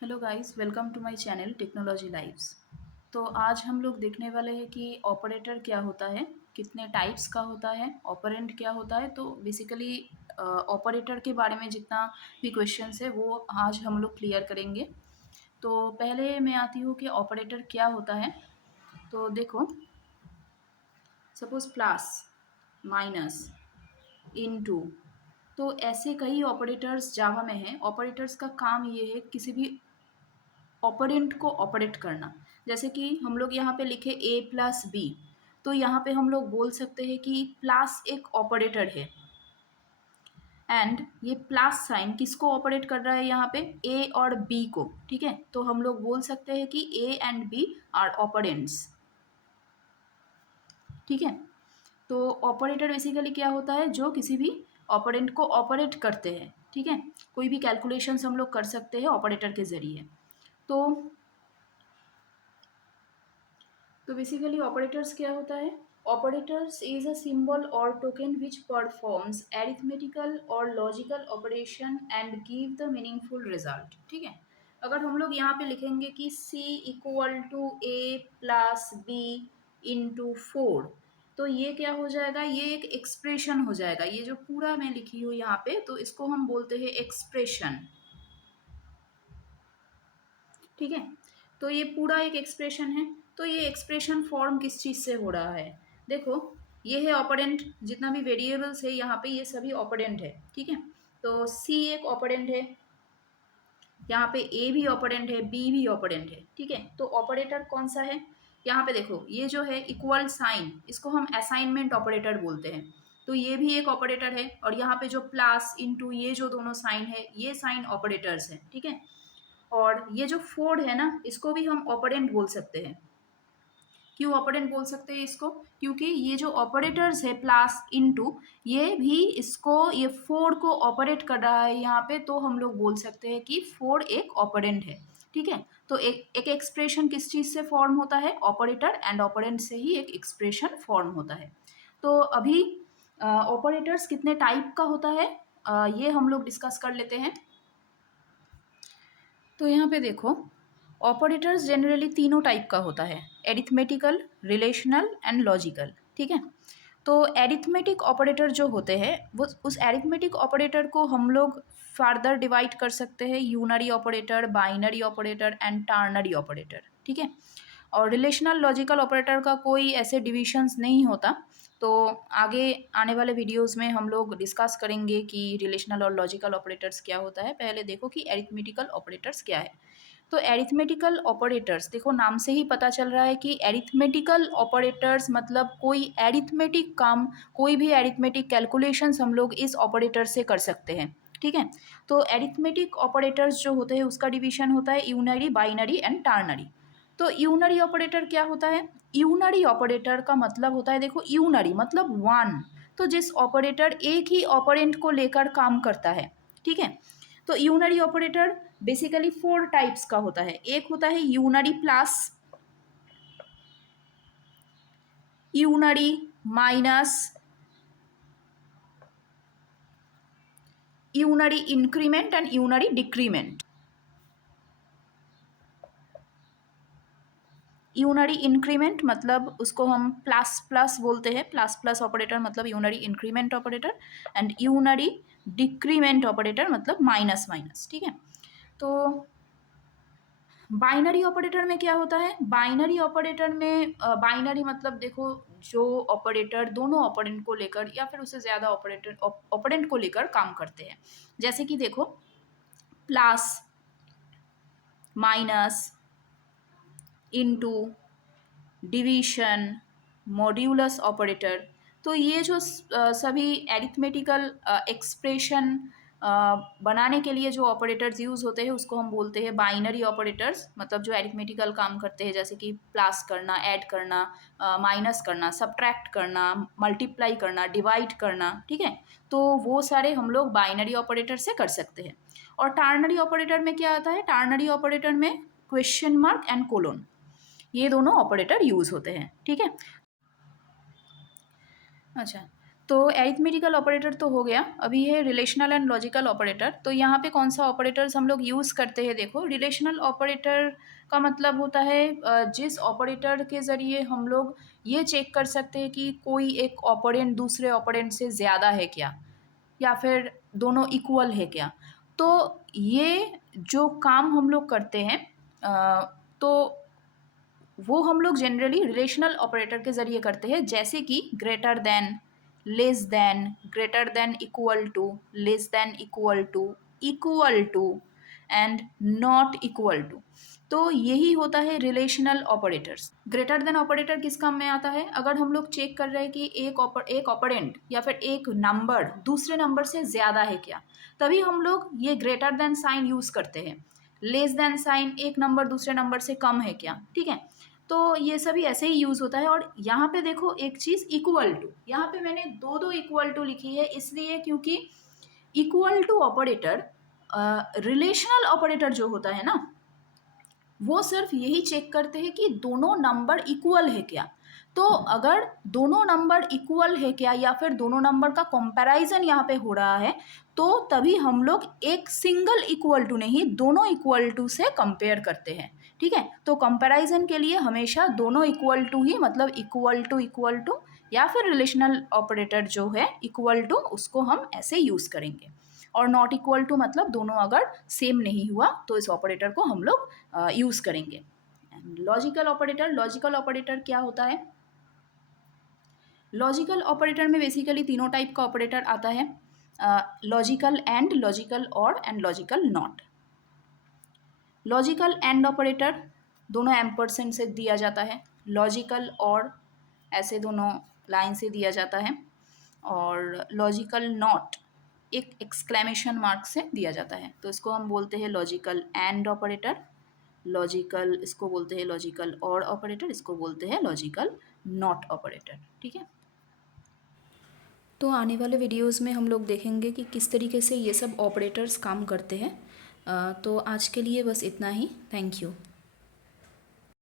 Hello guys, welcome to my channel technology lives. तो आज हम लोग देखने वाले हैं कि ऑपरेटर क्या होता है, कितने टाइप्स का होता है, ऑपरेंड क्या होता है। तो बेसिकली ऑपरेटर के बारे में जितना भी क्वेश्चंस है वो आज हम लोग क्लियर करेंगे। तो पहले मैं आती हूँ कि ऑपरेटर क्या होता है। तो देखो, सपोज प्लस, माइनस, इनटू, तो ऐसे कई ऑपरेटर्स जावा में हैं। ऑपरेटर्स का काम ये है किसी भी ऑपरेंट को ऑपरेट करना। जैसे कि हम लोग यहाँ पे लिखे ए प्लस बी, तो यहाँ पे हम लोग बोल सकते हैं कि प्लस एक ऑपरेटर है। एंड ये प्लस साइन किसको ऑपरेट कर रहा है यहाँ पे, ए और बी को। ठीक है, तो हम लोग बोल सकते हैं कि a and b are operands. ठीक है, तो ऑपरेटर बेसिकली क्या होता है, जो किसी भी ऑपरेंट को ऑपरेट करते हैं। ठीक है, कोई भी कैलकुलेशंस हम लोग कर सकते हैं ऑपरेटर के जरिए। तो बेसिकली ऑपरेटर्स क्या होता है, ऑपरेटर्स इज अ सिंबल और टोकन विच परफॉर्म्स एरिथमेटिकल और logical operation and give the meaningful result. ठीक है, अगर हम लोग यहाँ पे लिखेंगे कि c equal to a plus b into four, तो ये क्या हो जाएगा, ये एक एक्सप्रेशन हो जाएगा। ये जो पूरा मैं लिखी हूँ यहाँ पे, तो इसको हम बोलते हैं एक्सप्रेशन। ठीक है, तो ये पूरा एक एक्सप्रेशन है। तो ये एक्सप्रेशन फॉर्म किस चीज़ से हो रहा है, देखो, ये है ऑपरेंट। जितना भी वेरिएबल्स है यहाँ पे ये सभी ऑपरेंट है। ठीक है, तो सी एक ऑपरेंट है, यहाँ पे ए भी ऑपरेंट है, बी भी ऑपरेंट है। ठीक है, तो ऑपरेटर कौन सा है, यहाँ पे देखो, ये जो है इक्वल साइन, इसको हम असाइनमेंट ऑपरेटर बोलते हैं। तो ये भी एक ऑपरेटर है, और यहाँ पे जो प्लस इंटू ये जो दोनों साइन है, ये साइन ऑपरेटर्स हैं। ठीक है, और ये जो फोर्ड है ना, इसको भी हम ऑपरेंट बोल सकते हैं। क्यों ऑपरेंट बोल सकते हैं इसको, क्योंकि ये जो ऑपरेटर्स है प्लस इनटू, ये भी इसको, ये फोर्ड को ऑपरेट कर रहा है यहाँ पे, तो हम लोग बोल सकते हैं कि फोर्ड एक ऑपरेंट है। ठीक है, तो एक एक्सप्रेशन किस चीज़ से फॉर्म होता है, ऑपरेटर एंड ऑपरेंट से ही एक एक्सप्रेशन फॉर्म होता है। तो अभी ऑपरेटर्स कितने टाइप का होता है, ये हम लोग डिस्कस कर लेते हैं। तो यहाँ पे देखो, ऑपरेटर्स जनरली तीनों टाइप का होता है, एरिथमेटिकल, रिलेशनल एंड लॉजिकल। ठीक है, तो एरिथमेटिक ऑपरेटर जो होते हैं, वो उस एरिथमेटिक ऑपरेटर को हम लोग फर्दर डिवाइड कर सकते हैं, unary operator, binary operator and ternary operator. ठीक है, और रिलेशनल लॉजिकल ऑपरेटर का कोई ऐसे डिविजन्स नहीं होता। तो आगे आने वाले वीडियोस में हम लोग डिस्कस करेंगे कि रिलेशनल और लॉजिकल ऑपरेटर्स क्या होता है। पहले देखो कि एरिथमेटिकल ऑपरेटर्स क्या है। तो एरिथमेटिकल ऑपरेटर्स, देखो नाम से ही पता चल रहा है कि एरिथमेटिकल ऑपरेटर्स मतलब कोई एरिथमेटिक काम, कोई भी एरिथमेटिक कैलकुलेशंस हम लोग इस ऑपरेटर से कर सकते हैं। ठीक है, तो एरिथमेटिक ऑपरेटर्स जो होते हैं उसका डिवीजन होता है यूनरी, बाइनरी एंड टर्नरी। तो यूनरी ऑपरेटर क्या होता है, यूनरी ऑपरेटर का मतलब होता है, देखो यूनरी मतलब वन, तो जिस ऑपरेटर एक ही ऑपरेंट को लेकर काम करता है। ठीक है, तो unary operator basically four types का होता है। एक होता है unary plus, unary minus, unary increment and unary decrement. Unary increment मतलब उसको हम प्लस प्लस बोलते हैं, प्लस प्लस ऑपरेटर मतलब unary increment operator, and unary decrement operator मतलब माइनस माइनस। ठीक है, तो बाइनरी ऑपरेटर में क्या होता है, बाइनरी ऑपरेटर में बाइनरी मतलब देखो, जो ऑपरेटर दोनों ऑपरेंट को लेकर या फिर उससे ज़्यादा ऑपरेंट को लेकर काम करते हैं। जैसे कि देखो, plus, minus, into, division, modulus operator. तो ये जो सभी एरिथमेटिकल एक्सप्रेशन बनाने के लिए जो ऑपरेटर्स यूज़ होते हैं उसको हम बोलते हैं बाइनरी ऑपरेटर्स। मतलब जो एरिथमेटिकल काम करते हैं, जैसे कि प्लस करना, ऐड करना, माइनस करना, सब्ट्रैक्ट करना, मल्टीप्लाई करना, डिवाइड करना। ठीक है, तो वो सारे हम लोग बाइनरी ऑपरेटर से कर सकते हैं। और टर्नरी ऑपरेटर में क्या आता है, टर्नरी ऑपरेटर में क्वेश्चन मार्क एंड कोलोन, ये दोनों ऑपरेटर यूज़ होते हैं। ठीक है, अच्छा, तो एरिथमेटिकल ऑपरेटर तो हो गया, अभी है रिलेशनल एंड लॉजिकल ऑपरेटर। तो यहाँ पे कौन सा ऑपरेटर्स हम लोग यूज़ करते हैं, देखो रिलेशनल ऑपरेटर का मतलब होता है जिस ऑपरेटर के ज़रिए हम लोग ये चेक कर सकते हैं कि कोई एक ऑपरेंट दूसरे ऑपरेंट से ज़्यादा है क्या, या फिर दोनों इक्वल है क्या। तो ये जो काम हम लोग करते हैं तो वो हम लोग जनरली रिलेशनल ऑपरेटर के ज़रिए करते हैं, जैसे कि greater than, less than, greater than equal to, less than equal to and not equal to. तो यही होता है relational operators. Greater than operator किस काम में आता है, अगर हम लोग चेक कर रहे हैं कि एक ऑपरेंट या फिर एक नंबर दूसरे नंबर से ज़्यादा है क्या, तभी हम लोग ये ग्रेटर देन साइन यूज़ करते हैं। लेस देन साइन, एक नंबर दूसरे नंबर से कम है क्या, ठीक है। तो ये सभी ऐसे ही यूज़ होता है। और यहाँ पे देखो एक चीज़ इक्वल टू, यहाँ पे मैंने दो दो इक्वल टू लिखी है, इसलिए क्योंकि equal to operator relational operator जो होता है ना, वो सिर्फ यही चेक करते हैं कि दोनों नंबर इक्वल है क्या। तो अगर दोनों नंबर इक्वल है क्या या फिर दोनों नंबर का कंपैरिजन यहाँ पे हो रहा है, तो तभी हम लोग एक सिंगल इक्वल टू नहीं, दोनों इक्वल टू से कंपेयर करते हैं, ठीक है। तो कंपैरिजन के लिए हमेशा दोनों इक्वल टू ही, मतलब इक्वल टू या फिर रिलेशनल ऑपरेटर जो है इक्वल टू, उसको हम ऐसे यूज़ करेंगे। और नॉट इक्वल टू मतलब दोनों अगर सेम नहीं हुआ तो इस ऑपरेटर को हम लोग यूज़ करेंगे। लॉजिकल ऑपरेटर, लॉजिकल ऑपरेटर क्या होता है, लॉजिकल ऑपरेटर में बेसिकली तीनों टाइप का ऑपरेटर आता है, लॉजिकल एंड, लॉजिकल और and logical not. Logical and operator दोनों एम्परसेंड से दिया जाता है, लॉजिकल और ऐसे दोनों लाइन से दिया जाता है, और लॉजिकल नॉट एक एक्सक्लेमेशन मार्क से दिया जाता है। तो इसको हम बोलते हैं लॉजिकल एंड ऑपरेटर, लॉजिकल इसको बोलते हैं लॉजिकल और ऑपरेटर, इसको बोलते हैं लॉजिकल नॉट ऑपरेटर, ठीक है। तो आने वाले वीडियोस में हम लोग देखेंगे कि किस तरीके से ये सब ऑपरेटर्स काम करते हैं। तो आज के लिए बस इतना ही, थैंक यू।